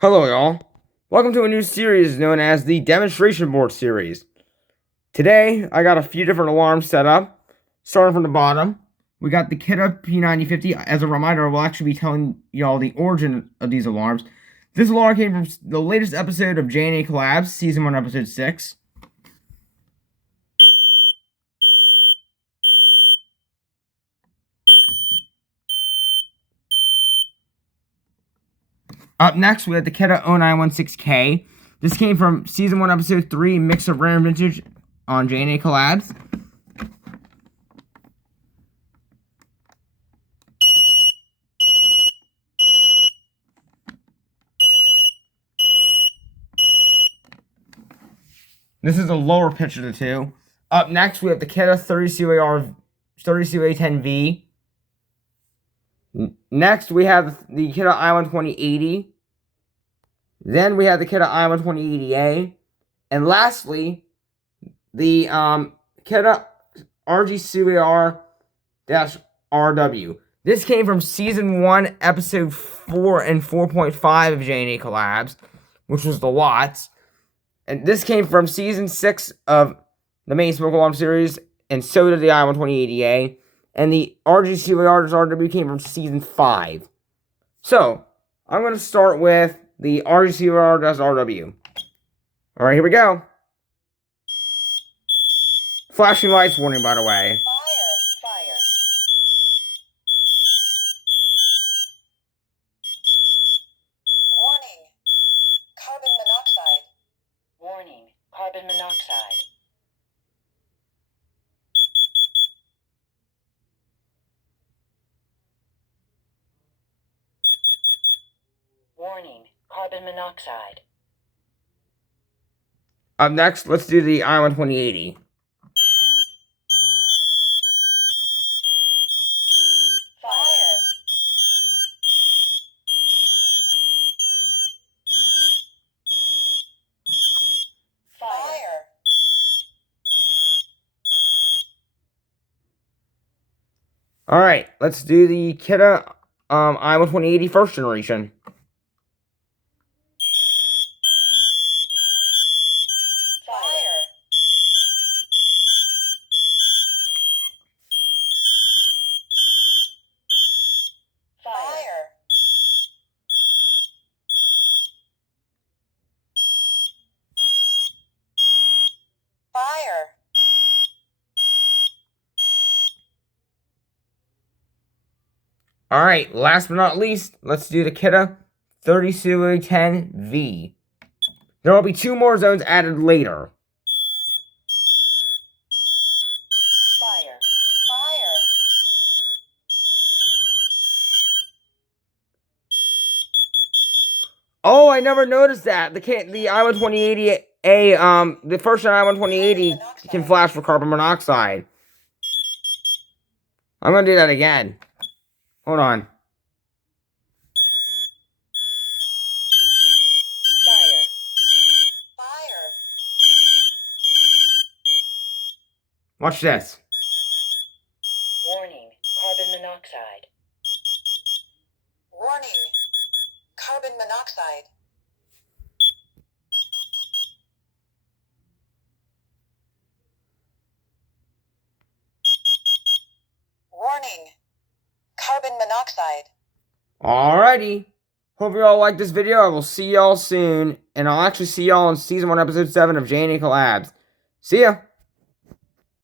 Hello, y'all. Welcome to a new series known as the Demonstration Board Series. Today, I got a few different alarms set up. Starting from the bottom, we got the Kidda P9050. As a reminder, I will actually be telling y'all the origin of these alarms. This alarm came from the latest episode of J&A&S Collabs, Season 1, Episode 6. Up next, we have the Kidda 0916K. This came from Season 1, Episode 3, Mix of Rare and Vintage on J&A Collabs. This is the lower pitch of the two. Up next, we have the Kidda 30CA10V. Next, we have the Kidda I-12080. Then we have the Kidda I-12080A. And lastly, the Kidda RGCR-RW. This came from Season 1, Episode 4 and 4.5 of J&A Collabs, which was the Watts. And this came from Season 6 of the main smoke alarm series, and so did the I-12080A. And the RGCR-RW came from Season 5. So, I'm going to start with the RGCR-RW. Alright, here we go. Flashing lights warning, by the way. Fire. Warning. Carbon monoxide. Warning. Carbon monoxide. Warning. Carbon monoxide. Up next, let's do the I-12080. Fire. Alright, let's do the Kidda I-12080 first generation. Fire. Alright, last but not least, let's do the Kidda 30CA10V. There will be 2 more zones added later. Fire. Oh, I never noticed that. The I-12080A, the first I-12080 can flash for carbon monoxide. I'm gonna do that again. Hold on. Fire. Watch this. Warning. Carbon monoxide. Warning. Carbon monoxide. Warning. Carbon monoxide. Alrighty. Hope you all liked this video. I will see y'all soon. And I'll actually see y'all in Season 1, Episode 7 of J&A Collabs. See ya.